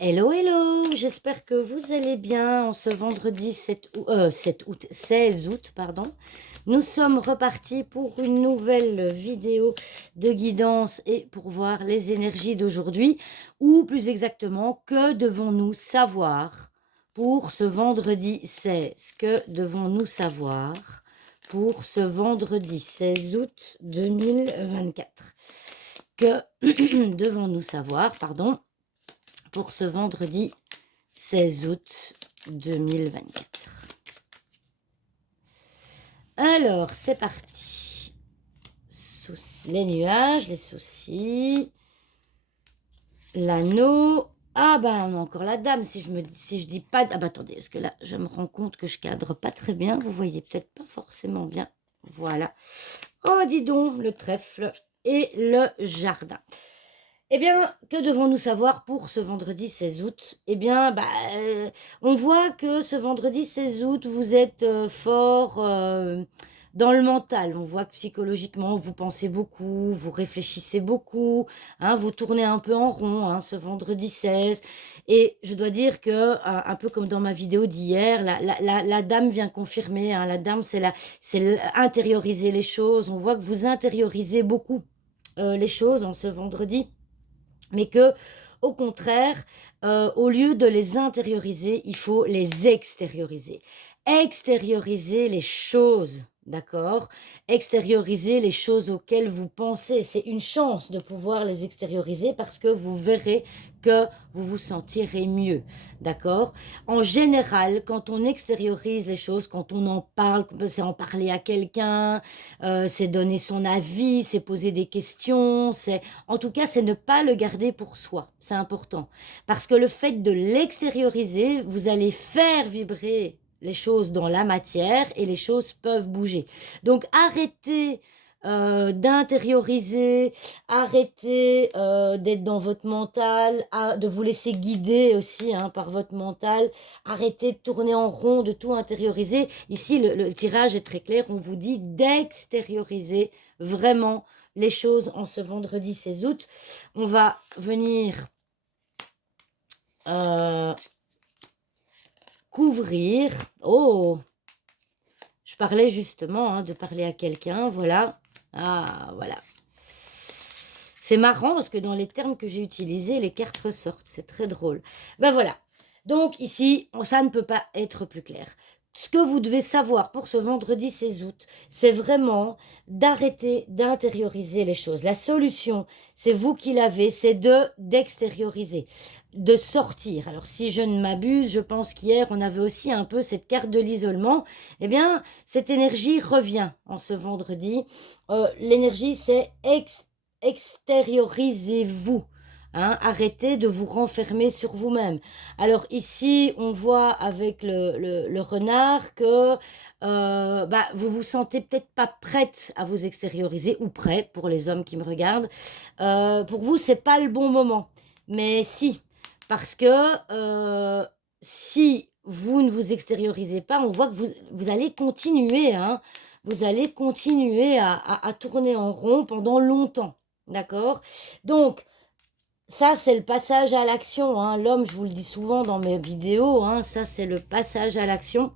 Hello, hello, j'espère que vous allez bien en ce vendredi 16 août, pardon. Nous sommes repartis pour une nouvelle vidéo de guidance et pour voir les énergies d'aujourd'hui, ou plus exactement, que devons-nous savoir pour ce vendredi 16? Que devons-nous savoir pour ce vendredi 16 août 2024? Que devons-nous savoir, pardon, pour ce vendredi 16 août 2024. Alors, c'est parti. Les nuages, les soucis, l'anneau. Ah ben, on a encore la dame, si je dis pas... Ah ben, attendez, parce que là, je me rends compte que je cadre pas très bien. Vous voyez peut-être pas forcément bien. Voilà. Oh, dis donc, le trèfle et le jardin. Eh bien, que devons-nous savoir pour ce vendredi 16 août? Eh bien, on voit que ce vendredi 16 août, vous êtes fort dans le mental. On voit que psychologiquement, vous pensez beaucoup, vous réfléchissez beaucoup, hein, vous tournez un peu en rond, hein, ce vendredi 16. Et je dois dire que, un peu comme dans ma vidéo d'hier, la dame vient confirmer, hein, la dame, intérioriser les choses. On voit que vous intériorisez beaucoup les choses en ce vendredi, mais que, au contraire, au lieu de les intérioriser, il faut les extérioriser. Extérioriser les choses, d'accord? Extérioriser les choses auxquelles vous pensez. C'est une chance de pouvoir les extérioriser parce que vous verrez que vous vous sentirez mieux, d'accord? En général, quand on extériorise les choses, quand on en parle, c'est en parler à quelqu'un, c'est donner son avis, c'est poser des questions, en tout cas, c'est ne pas le garder pour soi. C'est important. Parce que le fait de l'extérioriser, vous allez faire vibrer les choses dans la matière et les choses peuvent bouger. Donc, arrêtez d'intérioriser, arrêtez d'être dans votre mental, de vous laisser guider aussi, hein, par votre mental, arrêtez de tourner en rond, de tout intérioriser. Ici, le tirage est très clair, on vous dit d'extérioriser vraiment les choses en ce vendredi 16 août. On va venir couvrir. Oh, je parlais justement, hein, de parler à quelqu'un, voilà. Ah, voilà. C'est marrant parce que dans les termes que j'ai utilisés, les cartes ressortent. C'est très drôle. Ben voilà. Donc ici, ça ne peut pas être plus clair. Ce que vous devez savoir pour ce vendredi 16 août, c'est vraiment d'arrêter d'intérioriser les choses. La solution, c'est vous qui l'avez, c'est d'extérioriser, de sortir. Alors si je ne m'abuse, je pense qu'hier, on avait aussi un peu cette carte de l'isolement. Eh bien, cette énergie revient en ce vendredi. L'énergie, c'est extériorisez-vous. Hein, arrêtez de vous renfermer sur vous-même. Alors ici, on voit avec le renard que vous vous sentez peut-être pas prête à vous extérioriser, ou prêt pour les hommes qui me regardent. Pour vous, c'est pas le bon moment. Mais si, parce que si vous ne vous extériorisez pas, on voit que vous allez continuer, hein, vous allez continuer à tourner en rond pendant longtemps. D'accord? Donc, ça, c'est le passage à l'action, hein. L'homme, je vous le dis souvent dans mes vidéos, hein, ça, c'est le passage à l'action.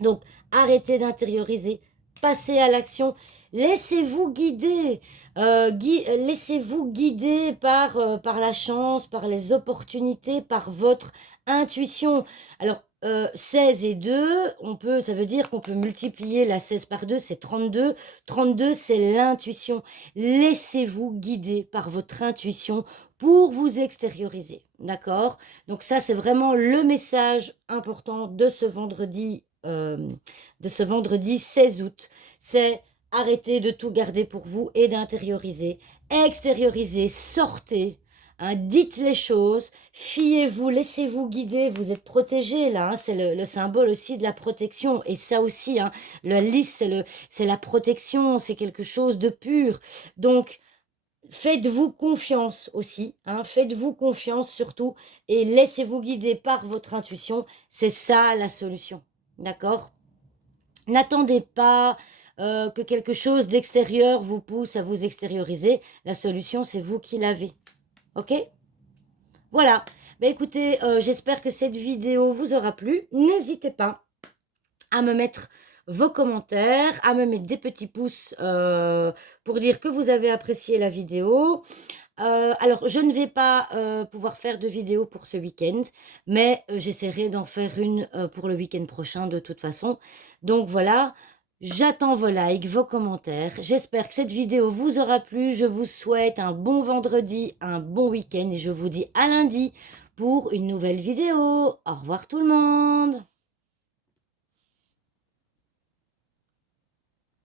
Donc, arrêtez d'intérioriser, passez à l'action, laissez-vous guider, laissez-vous guider par la chance, par les opportunités, par votre intuition. Alors, 16 et 2, ça veut dire qu'on peut multiplier la 16 par 2, c'est 32. 32, c'est l'intuition. Laissez-vous guider par votre intuition pour vous extérioriser, d'accord? Donc ça, c'est vraiment le message important de ce vendredi 16 août. C'est arrêter de tout garder pour vous et d'intérioriser. Extérioriser, sortez, hein, dites les choses, fiez-vous, laissez-vous guider, vous êtes protégé là, hein, c'est le symbole aussi de la protection. Et ça aussi, hein, le lys, c'est la protection, c'est quelque chose de pur. Donc, faites-vous confiance aussi, hein, faites-vous confiance surtout et laissez-vous guider par votre intuition. C'est ça la solution, d'accord? N'attendez pas que quelque chose d'extérieur vous pousse à vous extérioriser. La solution, c'est vous qui l'avez, ok? Voilà. Bah, écoutez, j'espère que cette vidéo vous aura plu. N'hésitez pas à me mettre vos commentaires, à me mettre des petits pouces, pour dire que vous avez apprécié la vidéo. Alors je ne vais pas, pouvoir faire de vidéo pour ce week-end, mais j'essaierai d'en faire une, pour le week-end prochain de toute façon. Donc voilà, j'attends vos likes, vos commentaires. J'espère que cette vidéo vous aura plu. Je vous souhaite un bon vendredi, un bon week-end et je vous dis à lundi pour une nouvelle vidéo. Au revoir tout le monde.